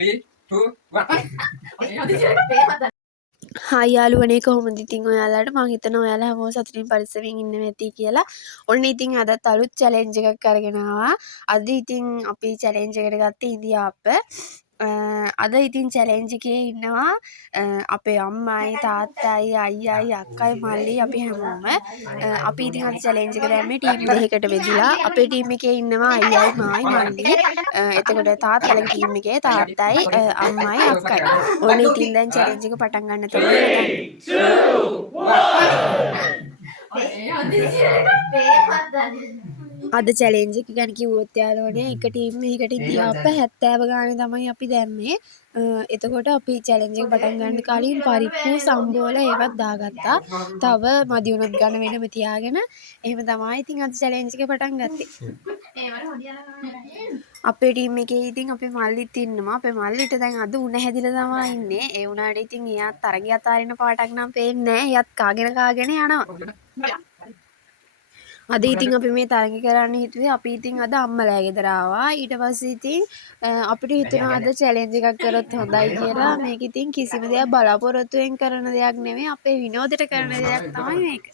3, 2, 1. Hi යාළුවනේ කොහොමද ඉතින් ඔයාලට මං හිතනවා ඔයාලා හැමෝම සතුටින් පරිස්සමින් ඉන්නවා ඇති කියලා. ඔන්න ඉතින් අදත් අලුත් චැලෙන්ජ් එකක් අරගෙන ආවා. අද ඉතින් අපි චැලෙන්ජ් එකට ගත්තේ ඉන්දියාප්ප. අද ඉතින් චැලෙන්ජ් එකේ ඉන්නවා අපේ අම්මයි තාත්තයි අයියයි අක්කයි මල්ලි අපි හැමෝම. අපි ඉතින් අද චැලෙන්ජ් එක දැම්මේ ටීම් දෙකකට බෙදලා. අපේ ටීම් එකේ ඉන්නවා අයියයි මායි මල්ලි. එතකොට තාත්තලගේ ටීම් එකේ තාත්තයි අම්මයි අක්කයි. ඔන්න ඉතින් දැන් චැලෙන්ජ් එක පටන් ගන්න තමයි අද චැලෙන්ජ් එක ගැන කිව්වොත් යාළුවනේ එක ටීම් එකකට ඉන්දියාප්ප 70 ගානේ තමයි අපි දැම්මේ. එතකොට අපි චැලෙන්ජ් එක පටන් ගන්න කලින් පරිප්පු සම්බෝල ඒවත් දාගත්තා. තව මදි වුණොත් ගන්න වෙනම තියාගෙන එහෙම තමයි ඉතින් අද චැලෙන්ජ් එක පටන් ගත්තේ. අපේ ටීම් එකේ ඉතින් අපේ මල්ලිත් ඉන්නවා. අපේ මල්ලිට දැන් අද උණ හැදිලා තමයි ඉන්නේ. ඒ වුණාට ඉතින් එයාත් තරගය අතාරින පාටක් නම් පේන්නේ නැහැ. එයාත් කාගෙන යනවා. අද ඉතින් අපි මේ තරගය කරන්න හිතුවේ අපි ඉතින් අද අම්මලා ගෙදර ආවා. ඊට පස්සේ ඉතින් අපිට හිතුණා අද චැලෙන්ජ් එකක් කරොත් හොඳයි කියලා. මේක ඉතින් කිසිම දෙයක් බලාපොරොත්තුෙන් කරන දෙයක් නෙමෙයි. අපේ විනෝදයට කරන දෙයක් තමයි මේක.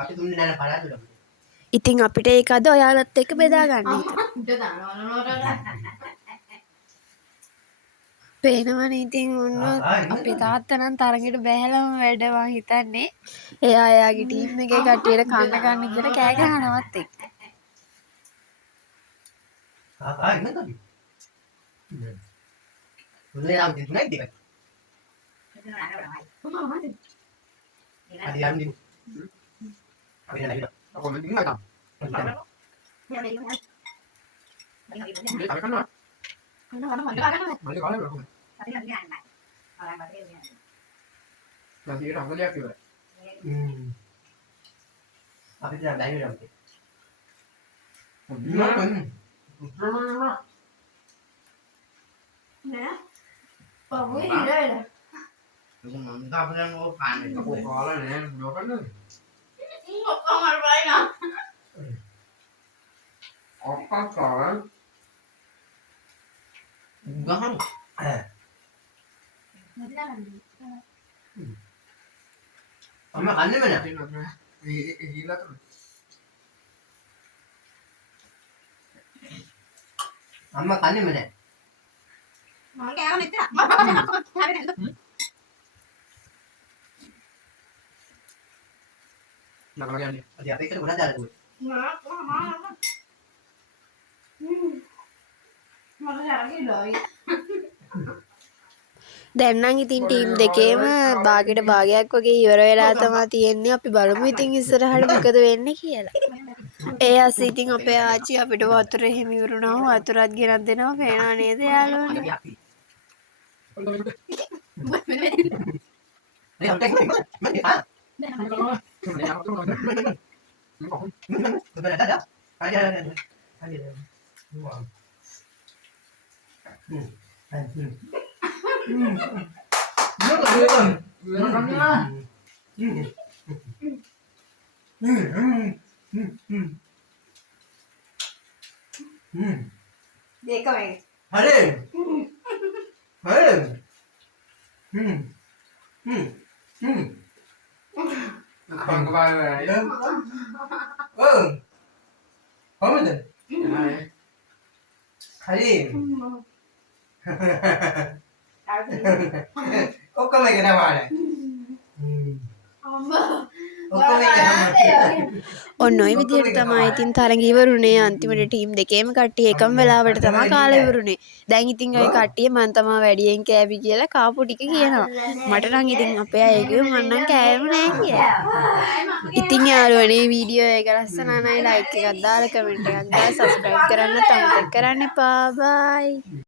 අපි දුන්නේ නැහැ පළාතුලම. ඉතින් අපිට ඒක අද ඔයාලත් එක්ක බෙදා ගන්න හිතුණා. පේනවනේ ඉතින් ඔන්න අපේ තාත්තා නම් තරගෙට බැහැලම වැඩ මං හිතන්නේ. එයා එයාගේ ටීම් එකේ කට්ටියට කන්න කියලා කෑ ගහනවත් එක්ක. Amma kanne mana? Amma kanne mana? Mau kaya apa itu? Nak lagi ni? Ada apa itu? Mana ada tu? දැන් නම් ඉතින් ටීම් දෙකේම භාගයට භාගයක් වගේ ඉවර වෙලා තමයි තියෙන්නේ. අපි බලමු ඉතින් ඉස්සරහට මොකද වෙන්නේ කියලා. ඒ අස්සේ ඉතින් අපේ ආච්චි අපිට වතුර එහෙම ඉවරුනම වතුරත් ගෙනත් දෙනවා. පේනවා නේද යාළුවනේ? देखो अरे अरे không có bao giờ đấy không được thấy Ủa có mày cái nào này ඔන්න ඔය විදිහට තමයි ඉතින් තරඟ ඉවරුනේ. අන්තිමට ටීම් දෙකේම කට්ටිය එකම වෙලාවට තමයි කාලේ ඉවරුනේ. දැන් ඉතින් ඔය කට්ටිය මං තමයි වැඩියෙන් කෑවි කියලා කාපු ටික කියනවා. මට නම් ඉතින් අපේ අය කිව්ව මං නම් කෑවෙම නෑ කියලා. ඉතින් යාළුවනේ වීඩියෝ එක ලස්සන නම් ලයික් එකක් දාලා කමෙන්ට් එකක් දාලා සබ්ස්ක්‍රයිබ් කරන්න අමතක කරන්න එපා. බයි.